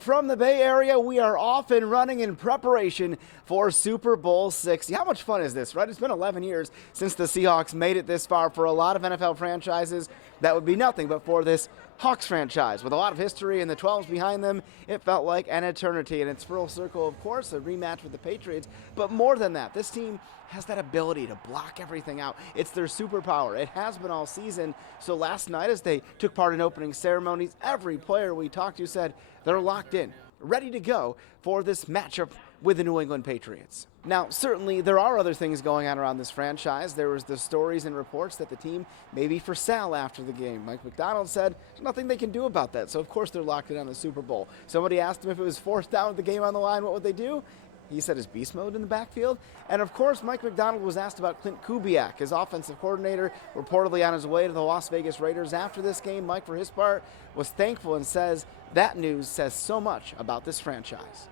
From the Bay Area, we are off and running in preparation for Super Bowl 60. How much fun is this, right? It's been 11 years since the Seahawks made it this far. For a lot of NFL franchises, that would be nothing, but for this Hawks franchise, with a lot of history and the 12s behind them, it felt like an eternity. And it's full circle, of course, a rematch with the Patriots. But more than that, this team has that ability to block everything out. It's their superpower. It has been all season. So last night, as they took part in opening ceremonies, every player we talked to said they're locked in, ready to go for this matchup with the New England Patriots. Now, certainly there are other things going on around this franchise. There was the stories and reports that the team may be for sale after the game. Mike McDonald said there's nothing they can do about that, so of course they're locked in on the Super Bowl. Somebody asked him if it was fourth down with the game on the line, what would they do? He said his beast mode in the backfield. And of course, Mike McDonald was asked about Clint Kubiak, his offensive coordinator, reportedly on his way to the Las Vegas Raiders after this game. Mike, for his part, was thankful and says that news says so much about this franchise.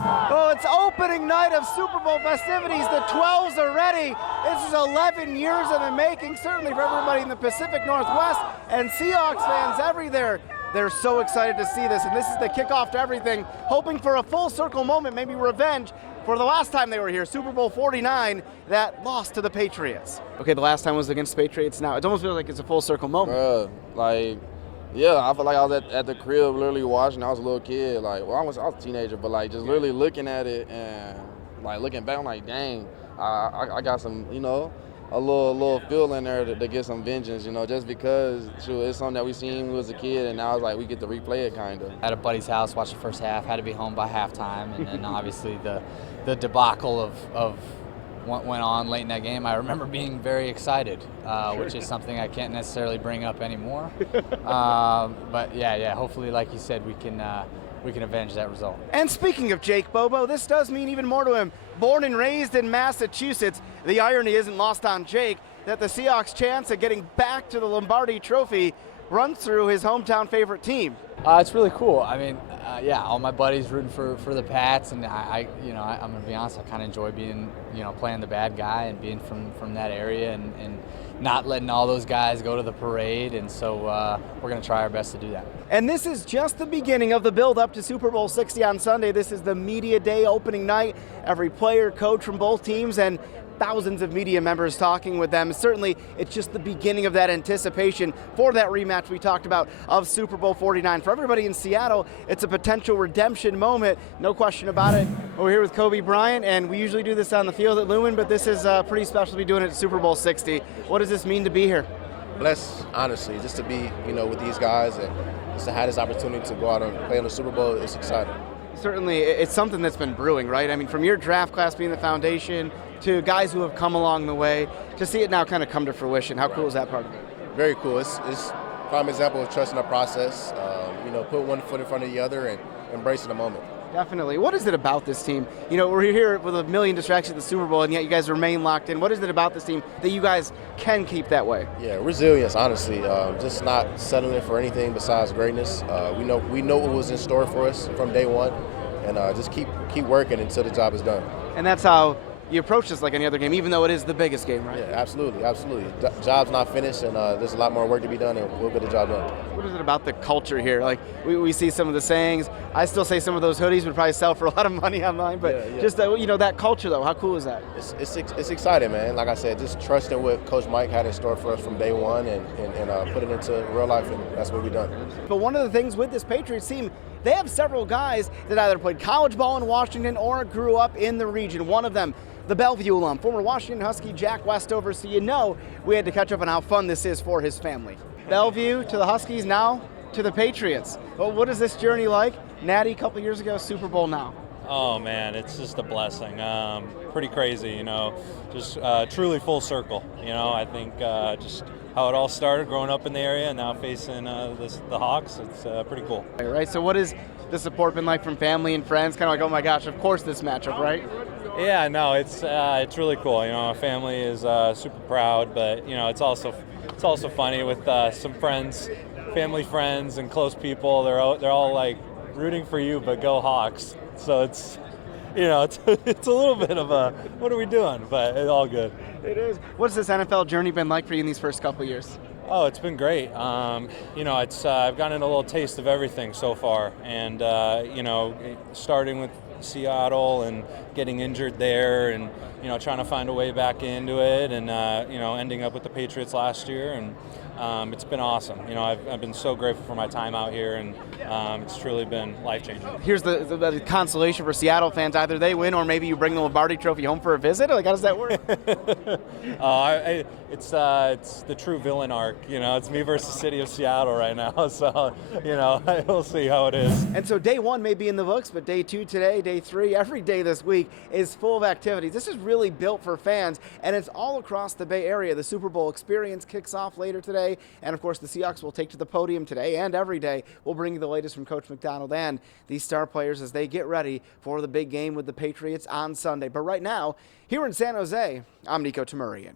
Oh, it's opening night of Super Bowl festivities. The 12s are ready. This is 11 years in the making, certainly for everybody in the Pacific Northwest and Seahawks fans everywhere. They're so excited to see this, and this is the kickoff to everything, hoping for a full circle moment, maybe revenge for the last time they were here, Super Bowl 49, that lost to the Patriots. Okay, the last time was against the Patriots. Now, it almost feels like it's a full circle moment. Yeah, I feel like I was at the crib literally watching. I was a little kid, I was a teenager, but just literally looking at it and looking back, I'm like, dang, I got some, a little feel in there to get some vengeance, just because it's something that we seen when we was a kid, and now it's like we get to replay it kind of. At a buddy's house, watched the first half, had to be home by halftime, and then obviously the debacle of what went on late in that game. I remember being very excited, which is something I can't necessarily bring up anymore. But yeah, hopefully, like you said, we can avenge that result. And speaking of Jake Bobo, this does mean even more to him. Born and raised in Massachusetts, the irony isn't lost on Jake that the Seahawks' chance at getting back to the Lombardi Trophy runs through his hometown favorite team. It's really cool. I mean, all my buddies rooting for the Pats, and I'm gonna be honest, I kind of enjoy being, playing the bad guy and being from that area and not letting all those guys go to the parade, and so we're gonna try our best to do that. And this is just the beginning of the build-up to Super Bowl 60 on Sunday. This is the media day opening night. Every player, coach from both teams, and thousands of media members talking with them. Certainly, it's just the beginning of that anticipation for that rematch we talked about of Super Bowl 49. For everybody in Seattle, it's a potential redemption moment, no question about it. We're here with Kobe Bryant, and we usually do this on the field at Lumen, but this is pretty special to be doing it at Super Bowl 60. What does this mean to be here? Blessed, honestly, just to be, with these guys and just to have this opportunity to go out and play in the Super Bowl. It's exciting. Certainly, it's something that's been brewing, right? I mean, from your draft class being the foundation to guys who have come along the way, to see it now kind of come to fruition. How cool is that part of it? Very cool. It's prime example of trusting the process. Put one foot in front of the other and embracing the moment. Definitely. What is it about this team? We're here with a million distractions at the Super Bowl, and yet you guys remain locked in. What is it about this team that you guys can keep that way? Yeah, resilience, honestly. Just not settling for anything besides greatness. We know what was in store for us from day one, and just keep working until the job is done. And that's how you approach this like any other game, even though it is the biggest game, right? Yeah, absolutely. Job's not finished, and there's a lot more work to be done, and we'll get the job done. What is it about the culture here? Like, we see some of the sayings. I still say some of those hoodies would probably sell for a lot of money online, but just that culture, though, how cool is that? It's exciting, man. Like I said, just trusting what Coach Mike had in store for us from day one and put it into real life, and that's what we've done. But one of the things with this Patriots team, they have several guys that either played college ball in Washington or grew up in the region. One of them, the Bellevue alum, former Washington Husky Jack Westover, so we had to catch up on how fun this is for his family. Bellevue to the Huskies, now to the Patriots. Well, what is this journey like? Natty a couple years ago, Super Bowl now. Oh man, it's just a blessing. Pretty crazy, just truly full circle. I think just how it all started growing up in the area and now facing the Hawks, it's pretty cool. Right, so what has the support been like from family and friends? Kind of like, oh my gosh, of course this matchup, right? Yeah, no, it's really cool. Our family is super proud, but it's also funny with some friends, family friends, and close people. They're all like rooting for you, but go Hawks. So it's it's a little bit of a what are we doing? But it's all good. It is. What's this NFL journey been like for you in these first couple of years? Oh, it's been great. You know, it's I've gotten a little taste of everything so far, and you know, starting with Seattle and getting injured there, and you know, trying to find a way back into it, and you know, ending up with the Patriots last year, and it's been awesome. You know, I've been so grateful for my time out here, and it's truly been life-changing. Here's the consolation for Seattle fans: either they win, or maybe you bring the Lombardi Trophy home for a visit. Like, how does that work? It's the true villain arc. You know, it's me versus the city of Seattle right now. So, you know, we'll see how it is. And so day one may be in the books, but day two today, day three, every day this week is full of activities. This is really built for fans, and it's all across the Bay Area. The Super Bowl experience kicks off later today, and of course the Seahawks will take to the podium today and every day. We'll bring you the latest from Coach McDonald and these star players as they get ready for the big game with the Patriots on Sunday. But right now, here in San Jose, I'm Niko Tamurian.